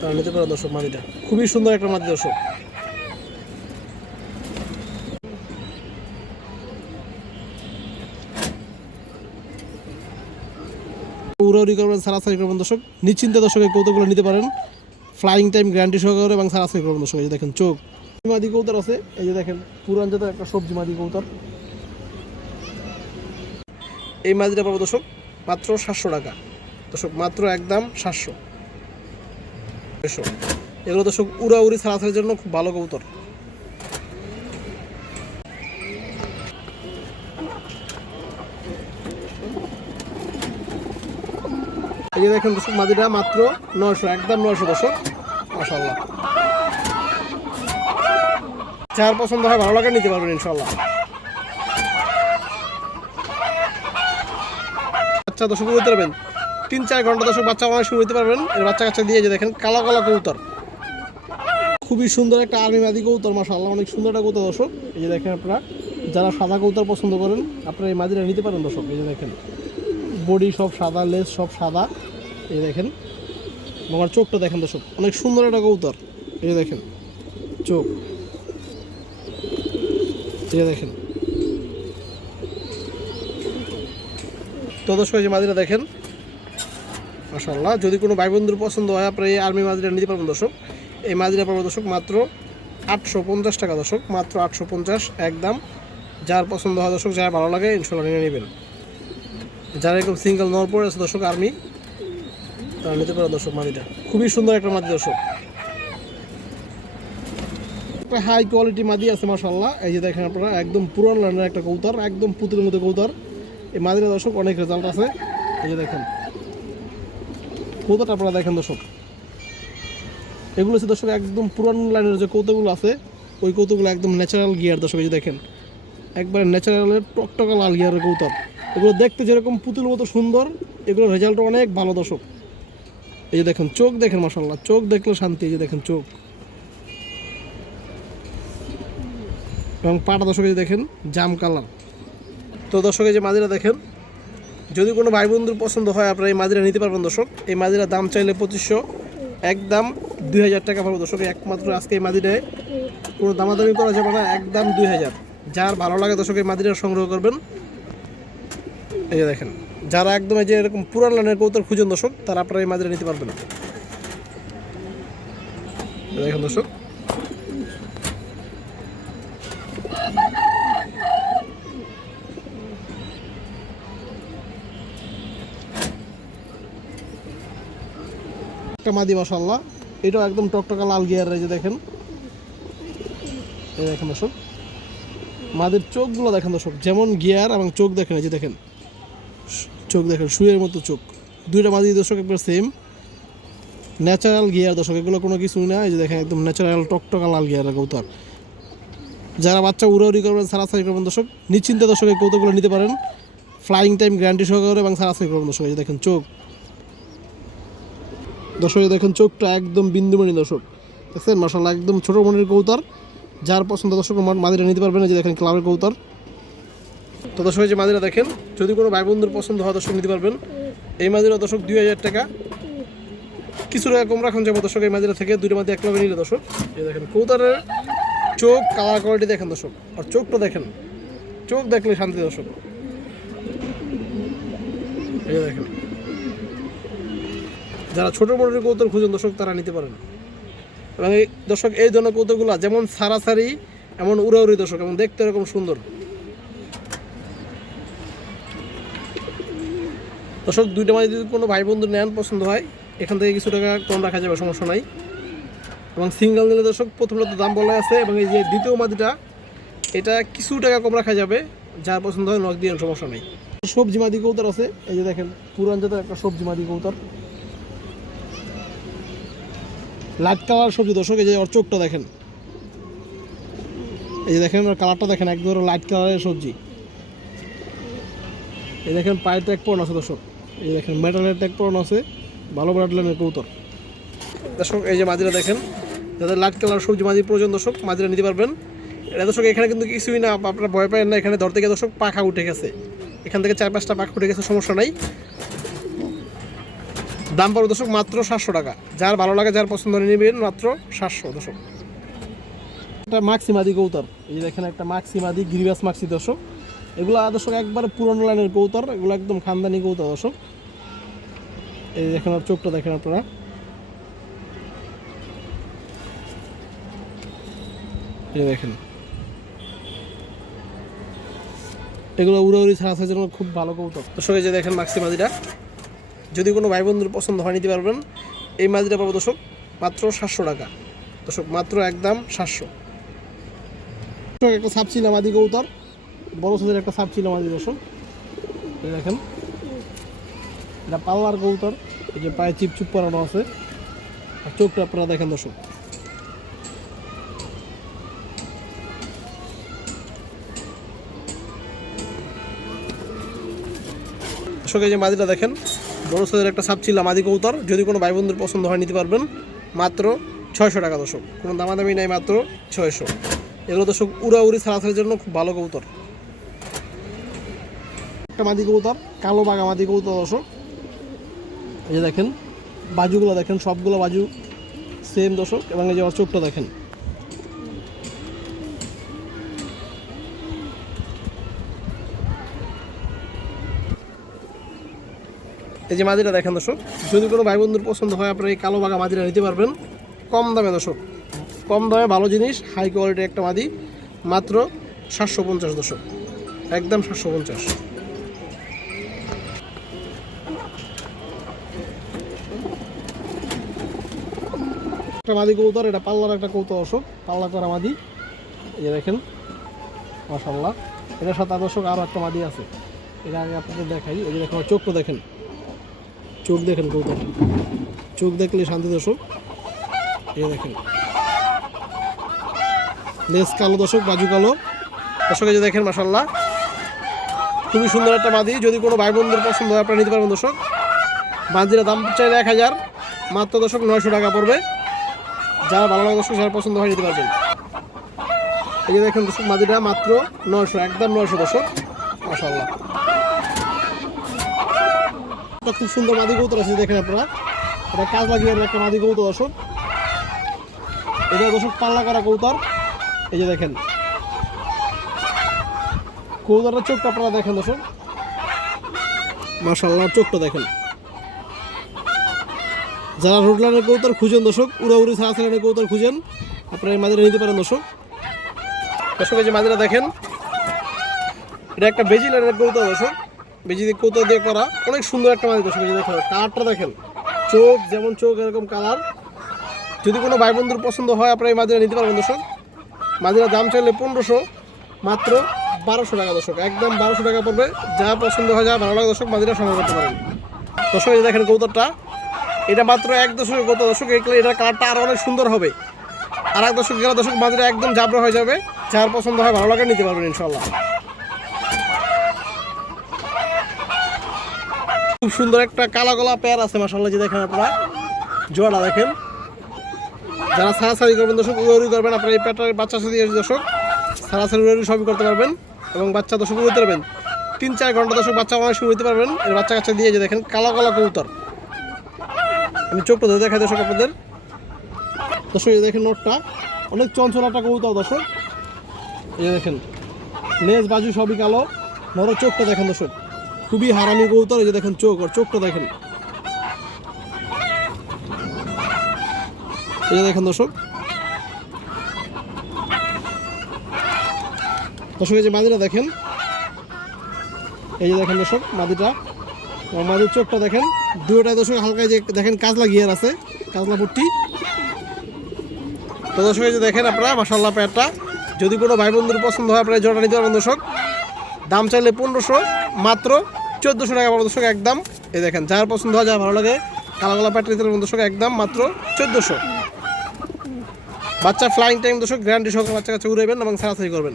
তারা নিতে পারেন দর্শক। মাদিটা খুবই সুন্দর একটা মাদি দর্শক। উড়াউড়ি করবেন, সারাসারি করবেন দর্শক, নিশ্চিন্তে দর্শক এই কৌতুকগুলো নিতে পারেন। ফ্লাইং টাইম গ্যারান্টি সহকারে এবং সারাসারি করবেন দর্শক। এই যে দেখেন চোখ মাদি কৌতার আছে, এই যে দেখেন পুরান জাতের একটা সবজি মাদি কৌতার। এই মাদিটা পাবো দর্শক মাত্র 700 টাকা দর্শক, মাত্র একদম 700। এগুলো দর্শক উড়াউড়ি সারাসারির জন্য খুব ভালো কবুতর। এই যে দেখেন দর্শক মাদিটা মাত্র 900, একদম 900 দর্শক, মাশাআল্লাহ। যার পছন্দ হয় ভালো লাগে নিতে পারবেন ইনশাআল্লাহ। বাচ্চা দর্শক নিতে পারবেন 3-4 ঘন্টা দর্শক, বাচ্চা অনেক সময় নিতে পারবেন। এর বাচ্চা কাচ্চা দিয়ে যে দেখেন কালো কালো কবুতর, খুবই সুন্দর একটা আর্মি মাদি কবুতর, মাশাআল্লাহ অনেক সুন্দর একটা কবুতর দর্শক। এই যে দেখেন আপনারা যারা সাদা কবুতর পছন্দ করেন আপনারা এই মাদিটা নিতে পারেন দর্শক। এই যে দেখেন বডি সব সাদা, লেজ সব সাদা। এই দেখেন আমার চোখটা দেখেন দর্শক, অনেক সুন্দর একটা কবুতর। এই দেখেন চোখ, এই দেখেন। তো দর্শক এই যে মাদিটা দেখেন মাশাআল্লাহ, যদি কোনো ভাই বন্ধুর পছন্দ হয় আপনারা এই আর্মি মাদিটা নিতে পারবেন দর্শক। এই মাদিটা পাবো দর্শক মাত্র 850 টাকা দর্শক, মাত্র 850 একদম। যার পছন্দ হয় দর্শক, যার ভালো লাগে ইনশাআল্লাহ নিয়ে নেবেন। যারা এরকম সিঙ্গেল নর পড়ে আছে দর্শক আর্মি, তারা নিতে পারেন দর্শক। মাদিটা খুবই সুন্দর একটা মাদি দর্শক, একটা হাই কোয়ালিটি মাদি আছে মাশাআল্লাহ। এই যে দেখেন আপনারা একদম পুরান লাইনের একটা কবুতর, একদম পুতুলের মতো কবুতর। এই মাদিটা দর্শক অনেক রেজাল্ট আছে। এই যে দেখেন কৌতাটা আপনারা দেখেন দর্শক, এগুলো হচ্ছে দর্শক একদম পুরান লাইনের যে কৌতাগুলো আছে ওই কৌতাগুলো একদম ন্যাচারাল গিয়ার দর্শক। এই যে দেখেন একবারে ন্যাচারালের টকটকা লাল গিয়ারের কৌতার। এগুলো দেখতে যেরকম পুতুল মতো সুন্দর, এগুলো রেজাল্টও অনেক ভালো দর্শক। এই যে দেখেন চোখ দেখেন মাশাআল্লাহ, চোখ দেখলে শান্তি। এই যে দেখেন চোখ এবং পাটা দর্শক এই যে দেখেন জাম কালার। তো দর্শক এই যে মাদিরা দেখেন, যদি কোনো ভাই বন্ধুর পছন্দ হয় আপনারা এই মাদিরা নিতে পারবেন দর্শক। এই মাদিরার দাম চাইলে 2500, একদম 2000 টাকা পাবো দর্শক। একমাত্র আজকে এই মাদিরায় কোনো দামাদামি করা যাবে না, একদম 2000। যার ভালো লাগে দর্শক এই মাদিরা সংগ্রহ করবেন। এই যে দেখেন যারা একদম এই যে এরকম পুরান লাইনের কৌতর খুঁজেন দর্শক, তারা আপনারা এই মাদিরা নিতে পারবেন। দেখেন দর্শক একটা মাদি মাশাআল্লাহ, এটাও একদম টকটকা লাল গিয়ার। এই যে দেখেন, এই দেখেন দর্শক মাদির চোখগুলো দেখেন দর্শক, যেমন গিয়ার এবং চোখ দেখেন। এই যে দেখেন চোখ দেখেন শুয়ের মতো চোখ। দুইটা মাদি দর্শক একবার সেম ন্যাচারাল গিয়ার দর্শক, এগুলো কোনো কিছুই না। এই যে দেখেন একদম ন্যাচারাল টকটকা লাল গিয়ারের কৌতর। যারা বাচ্চা উড়াউড়ি করবেন, সারাসারি করবেন দর্শক, নিশ্চিন্তে দর্শক এই কৌতুকগুলো নিতে পারেন। ফ্লাইং টাইম গ্যারান্টি সহকারে এবং সারাসারি করবেন দর্শক। এই যে দেখেন চোখ দর্শক, দেখেন চোখটা একদম বিন্দুমণি দর্শক, দেখছেন মাশাআল্লাহ একদম ছোটো মনের কৌতর। যার পছন্দ দর্শক মাদিরা নিতে পারবেন। এই যে দেখেন ক্লাবের কৌতর। তো দর্শক এই যে মাদিরা দেখেন, যদি কোনো ভাই বন্ধুর পছন্দ হয় দর্শক নিতে পারবেন। এই মাদিরা দর্শক 2000 টাকা, কিছু টাকা কম রাখুন যাবো দর্শক এই মাদিরা থেকে। দুটো মাদি এক লগে নিলে দর্শক। এই দেখেন কৌতরের চোখ কালার কোয়ালিটি দেখেন দর্শক, আর চোখটা দেখেন, চোখ দেখলে শান্তি দর্শক। এই যে দেখেন যারা ছোটো মোটর কৌতর খুঁজেন দর্শক তারা নিতে পারেন। এবং এই দর্শক এই ধরনের কৌতরগুলো যেমন সারাসারি এমন উড়াউড়ি দর্শক, এবং দেখতে এরকম সুন্দর দর্শক। দুইটা মাদি যদি কোনো ভাই বন্ধু নেন পছন্দ হয়, এখান থেকে কিছু টাকা কম রাখা যাবে, সমস্যা নাই। এবং সিঙ্গেল নিলে দর্শক প্রথমত দাম বলা আছে, এবং এই যে দ্বিতীয় মাদিটা এটা কিছু টাকা কম রাখা যাবে। যার পছন্দ হয় নক দিয়ে সমস্যা নেই। সবজি মাদি কৌতর আছে, এই যে দেখেন পুরান জাতের একটা সবজি মাদি কৌতর, লাইট কালার সবজি দর্শক। এই যে ওর চোখটা দেখেন, এই যে দেখেন ওর কালারটা দেখেন, একদম লাইট কালারের সবজি। এই দেখেন পায়ের ট্যাগ পড়ানো আছে দর্শক, এই দেখেন মেটালের ট্যাগ পড়ানো আছে, ভালো ব্রাডলাইনের কৌতর দর্শক। এই যে মাদিরা দেখেন, যাদের লাইট কালার সবজি মাদির প্রয়োজন দর্শক মাদিরা নিতে পারবেন। এটা দর্শক এখানে কিন্তু কিছুই না, আপনারা ভয় পাবেন না। এখানে ধরতে গিয়ে দর্শক পাখা উঠে গেছে, এখান থেকে 4-5টা পাখা উঠে গেছে, সমস্যা নাই। দাম পড়বে দর্শক মাত্র 700 টাকা। যার ভালো লাগে, যার পছন্দ নেবেন, মাত্র 700 দর্শক। একটা মাক্সি মাদি কবুতর, এই যে দেখেন একটা মাক্সি মাদি, গিরিবাস মাক্সি দর্শক। এগুলো দর্শক একবারে পুরনো লাইনের কবুতর, এগুলো একদম খানদানি কবুতর দর্শক। এই দেখেন আর চোখটা দেখেন আপনারা, এই দেখেন এগুলো উড়াউড়ি ছাড়া আসার জন্য খুব ভালো কবুতর দর্শক। এই যে দেখেন মাক্সি মাদিটা, যদি কোনো ভাই বন্ধুর পছন্দ হয় নিতে পারবেন। এই মাদিটা পাবো দর্শক মাত্র 700 টাকা দর্শক, মাত্র একদম 700। একটা সাপচিলা মাদি কবুতর, বড় সাইজের একটা সাপচিলা মাদি দর্শক। এই দেখেন এটা পাল্লার কবুতর, এই যে পায়ে চিপ চুপ করানো আছে, আর চোখটা আপনারা দেখেন দর্শক। দর্শক এই যে মাদিটা দেখেন, বড় সাইজের একটা সাপচিলা মাদি কবুতর, যদি কোনো ভাই বন্ধুর পছন্দ হয় নিতে পারবেন মাত্র 600 টাকা দর্শক, কোনো দামাদামি নাই, মাত্র 600। এগুলো দর্শক উড়াউড়ি ছাড়াছাড়ির জন্য খুব ভালো কবুতর। একটা মাদি কবুতর, কালো বাঘা মাদি কবুতর দর্শক। এই যে দেখেন বাজুগুলো দেখেন, সবগুলো বাজু সেম দর্শক, এবং এই যে ওর চোখটা দেখেন। এই যে মাদিটা দেখেন দর্শক, যদি কোনো ভাই বন্ধুর পছন্দ হয় আপনারা এই কালো বাঘা মাদিটা নিতে পারবেন কম দামে দর্শক, কম দামে ভালো জিনিস, হাই কোয়ালিটির একটা মাদি, মাত্র 750 দর্শক, একদম 750। একটা মাদি কবুতর, এটা পাল্লার একটা কবুতর দর্শক, পাল্লা করা মাদি। এই যে দেখেন মাশাআল্লাহ, এটার সাথে দর্শক আরও একটা মাদি আছে, এটা আগে আপনাদের দেখাই। এই যে দেখেন চোখটা দেখেন, চোখ দেখেন কবুতর, চোখ দেখলে শান্তি দর্শক। এই দেখেন লেস কালো দর্শক, বাজু কালো দর্শক। এই যে দেখেন মাশাআল্লাহ, খুবই সুন্দর একটা মাদি, যদি কোনো ভাই বন্ধুর পছন্দ হয় আপনারা নিতে পারবেন দর্শক। মাদিরা দাম চাইলে 1000, মাত্র দর্শক 900 টাকা পড়বে। যারা ভালো লাগে দর্শক, যারা পছন্দ হয় নিতে পারবেন। এই যে দেখেন দর্শক মাদিরা মাত্র 900, একদম 900 দর্শক, মাশাআল্লাহ। খুব সুন্দর মাদি কবুতর আছে দেখেন আপনারা, এটা কাজ লাগিয়ে একটা মাদি কবুতর দর্শক। এটা দর্শক পাল্লা করা কবুতর। এই যে দেখেন কবুতরের চোখটা আপনারা দেখেন দর্শক, মাশাআল্লাহ চোখটা দেখেন। যারা রোডলাইনের কবুতর খুঁজেন দর্শক, উড়াউড়ি ছাড়াছাড়ানের কবুতর খুঁজেন, আপনারা এই মাদিরা নিতে পারেন দর্শক। দর্শক এই যে মাদিরা দেখেন, এটা একটা বেজি লাইনের কবুতর দর্শক, বেজি দিয়ে কবুতর দিয়ে করা, অনেক সুন্দর একটা মাদি দর্শক। এই যে দেখেন কালারটা দেখেন, চোখ যেমন চোখ এরকম কালার। যদি কোনো ভাই বন্ধুর পছন্দ হয় আপনারা এই মাদিরা নিতে পারবেন দর্শক। মাদিরা দাম চাইলে 1500, মাত্র 1200 টাকা দর্শক, একদম 1200 টাকা পড়বে। যা পছন্দ হয়, যা ভালো লাগে দর্শক, মাদিরা সংগ্রহ করতে পারেন দর্শক। এই যে দেখেন কবুতরটা, এটা মাত্র 1 দশকের কবুতর দর্শক, এটার কালারটা আরও অনেক সুন্দর হবে। আর 1 দশক গেলে দর্শক মাদিরা একদম জাবরা হয়ে যাবে। যার পছন্দ হয়, ভালো লাগে নিতে পারবেন ইনশাল্লাহ। খুব সুন্দর একটা কালা গলা পেয়ার আছে মাশাআল্লাহ, যে দেখেন আপনারা জোড়াটা দেখেন। যারা সারাসারি করবেন দর্শক, উড়াউড়ি করবেন, আপনারা এই পেয়ারটার বাচ্চা সাথে দর্শক সারাসারি উড়াউড়ি সবই করতে পারবেন, এবং বাচ্চা দর্শক উড়তে পারবেন 3-4 ঘন্টা দর্শক, বাচ্চা অনেক সময় উড়তে পারবেন। এর বাচ্চা কাচ্চা দিয়ে যে দেখেন কালা কালা কবুতর। আমি চোখটা ধরে দেখাই দর্শক আপনাদের। দর্শক এই দেখেন নোটটা অনেক চঞ্চল একটা কবুতর দর্শক। এই দেখেন লেজ বাজু সবই কালো, নর চোখটা দেখেন দর্শক, খুবই হারামি কবুতর। এই যে দেখেন চোখ, আর চোখটা দেখেন। এই যে দেখেন দর্শক, দর্শক এই যে মাদিটা দেখেন, এই যে দেখেন দর্শক মাদিটা, মাদির চোখটা দেখেন, দুটোটাই দর্শক হালকা যে দেখেন কাজলা গিয়ার আছে, কাজলা পট্টি। তো দর্শক এই যে দেখেন আপনারা মাশাআল্লাহ পেয়ারটা, যদি কোনো ভাই বন্ধুর পছন্দ হয় আপনারা জোড়া নিতে পারবেন দর্শক। দাম চাইলে 1500, মাত্র 1400 টাকা পড়বে দর্শক, একদম। এই দেখেন যার পছন্দ হয়, যা ভালো লাগে, কালা কালা পেয়ারটা নিতে পারবেন দর্শক, একদম মাত্র 1400। বাচ্চা ফ্লাইং টাইম দর্শক, গ্যারান্টি সহকারে বাচ্চা কাচ্চা উড়াবেন এবং ছাড়াছাড়ি করবেন।